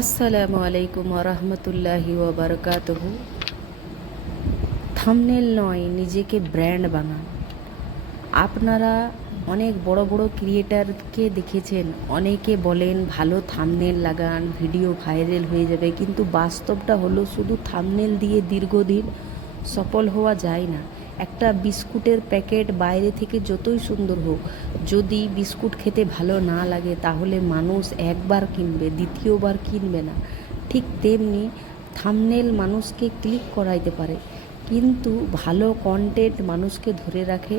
আসসালামু আলাইকুম রহমতুল্লাহি ওয়াবারকাতুহু। থাম্বনেল নয়, নিজেকে ব্র্যান্ড বানান। আপনারা অনেক বড় বড় ক্রিয়েটারকে দেখেছেন, অনেকে বলেন ভালো থাম্বনেল লাগান, ভিডিও ভাইরাল হয়ে যাবে, কিন্তু বাস্তবটা হলো শুধু থাম্বনেল দিয়ে দীর্ঘদিন সফল হওয়া যায় না। একটা বিস্কুটের প্যাকেট বাইরে থেকে যতই সুন্দর হোক, যদি বিস্কুট খেতে ভালো না লাগে তাহলে মানুষ একবার কিনবে, দ্বিতীয়বার কিনবে না। ঠিক তেমনি থাম্বনেল মানুষকে ক্লিক করাইতে পারে, কিন্তু ভালো কন্টেন্ট মানুষকে ধরে রাখে।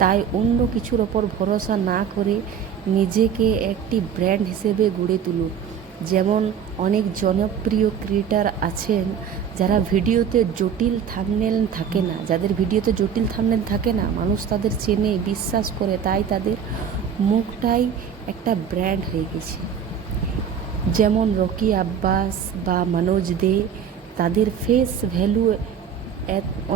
তাই অন্য কিছুর ওপর ভরসা না করে নিজেকে একটি ব্র্যান্ড হিসেবে গড়ে তুলুন। যেমন অনেক জনপ্রিয় ক্রিয়েটার আছেন যারা ভিডিওতে জটিল থাম্বনেল থাকে না, যাদের ভিডিওতে জটিল থাম্বনেল থাকে না, মানুষ তাদের চেনে, বিশ্বাস করে, তাই তাদের মুখটাই একটা ব্র্যান্ড হয়ে গেছে। যেমন রকি আব্বাস বা মনোজ দে, তাদের ফেস ভ্যালু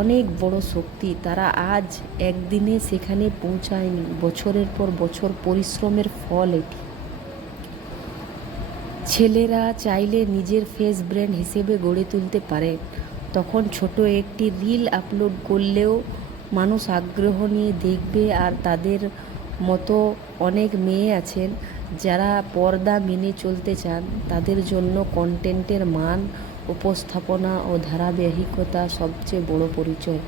অনেক বড় শক্তি। তারা আজ একদিনে সেখানে পৌঁছায়নি, বছরের পর বছর পরিশ্রমের ফল এটি। ছেলেরা চাইলে নিজের ফেস ব্র্যান্ড হিসেবে গড়ে তুলতে পারে। তখন ছোট একটি রিল আপলোড করলেও মানুষ আগ্রহ নিয়ে দেখবে। আর তাদের মতো অনেক মেয়ে আছেন যারা পর্দা মেনে চলতে চান, তাদের জন্য কন্টেন্টের মান, উপস্থাপনা ও ধারাবাহিকতা সবচেয়ে বড় পরিচয়।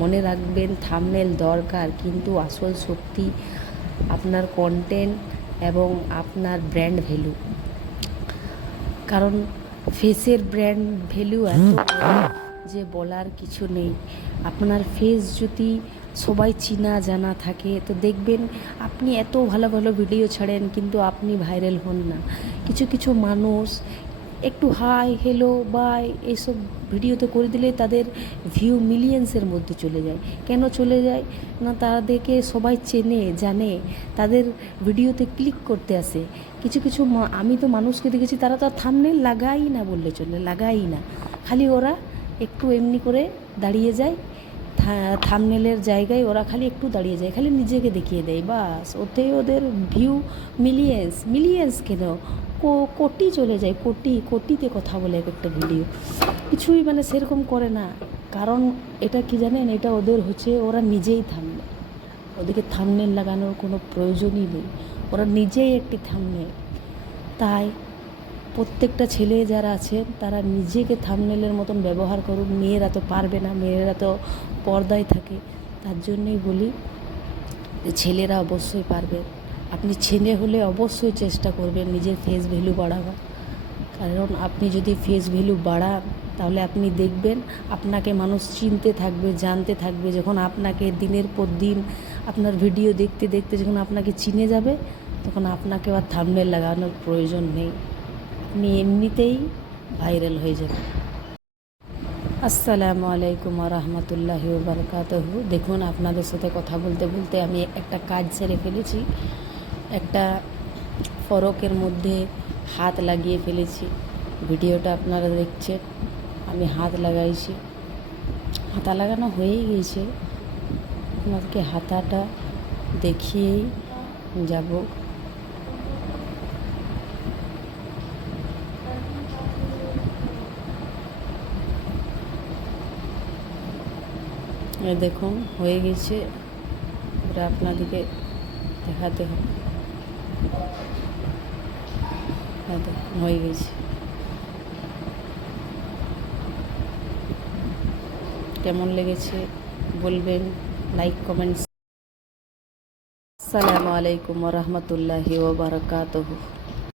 মনে রাখবেন, থাম্বনেল দরকার, কিন্তু আসল শক্তি আপনার কন্টেন্ট এবং আপনার ব্র্যান্ড ভ্যালু। কারণ ফেসের ব্র্যান্ড ভ্যালু এত যে বলার কিছু নেই। আপনার ফেস যদি সবাই চিনা জানা থাকে, তো দেখবেন আপনি এত ভালো ভালো ভিডিও ছাড়েন কিন্তু আপনি ভাইরাল হন না। কিছু কিছু মানুষ একটু হাই হ্যালো বাই এইসব ভিডিওতে করে দিলে তাদের ভিউ মিলিয়ন্সের মধ্যে চলে যায়। কেন চলে যায় না, তাদেরকে সবাই চেনে জানে, তাদের ভিডিওতে ক্লিক করতে আসে। কিছু কিছু আমি তো মানুষকে দেখেছি, তারা তো থাম্বনেল লাগাই না বললে চলে, লাগাই না, খালি ওরা একটু এমনি করে দাঁড়িয়ে যায়, থাম্বনেলের জায়গায় ওরা খালি একটু দাঁড়িয়ে যায়, খালি নিজেকে দেখিয়ে দেয়, বাস ওতেই ওদের ভিউ মিলিয়ন্স। মিলিয়ন্স কেন, কোটি চলে যায়, কোটিতে কথা বলে এক একটা ভিডিও। কিছুই মানে সেরকম করে না। কারণ এটা কি জানেন, এটা ওদের হচ্ছে, ওরা নিজেই থাম্বনেল, ওদেরকে থাম্বনেল লাগানোর কোনো প্রয়োজনই নেই, ওরা নিজেই একটি থাম্বনেল। তাই প্রত্যেকটা ছেলে যারা আছে তারা নিজেকে থাম্বনেলের মতন ব্যবহার করুন। মেয়েরা তো পারবে না, মেয়েরা তো পর্দায় থাকে। তার জন্যই বলি যে ছেলেরা অবশ্যই পারবে। আপনি ছেলে হলে অবশ্যই চেষ্টা করবেন নিজের ফেস ভ্যালু বাড়াবার। কারণ আপনি যদি ফেস ভ্যালু বাড়ান তাহলে আপনি দেখবেন আপনাকে মানুষ চিনতে থাকবে, জানতে থাকবে। যখন আপনাকে দিনের পর দিন আপনার ভিডিও দেখতে দেখতে যখন আপনাকে চিনে যাবে, তখন আপনাকে আর থাম্বনেল লাগানোর প্রয়োজন নেই, আপনি এমনিতেই ভাইরাল হয়ে যাবেন। আসসালামু আলাইকুম রহমতুল্লাহি ওয়াবারকাতুহু। দেখুন, আপনাদের সাথে কথা বলতে বলতে আমি একটা কাজ সেরে ফেলেছি। একটা ফরকের মধ্যে হাত লাগিয়ে ফেলেছি। ভিডিওটা আপনারা দেখছেন, আমি হাত লাগাইছি, হাতা লাগানো হয়েই গিয়েছে। আপনাদেরকে হাতাটা দেখিয়েই যাব। দেখুন হয়ে গেছে, এটা আপনাদেরকে দেখাতে হবে। দেখুন হয়ে গেছে। কেমন লেগেছে বলবেন, লাইক কমেন্টস। আসসালামু আলাইকুম রহমতুল্লাহি ওয়া বারাকাতুহু।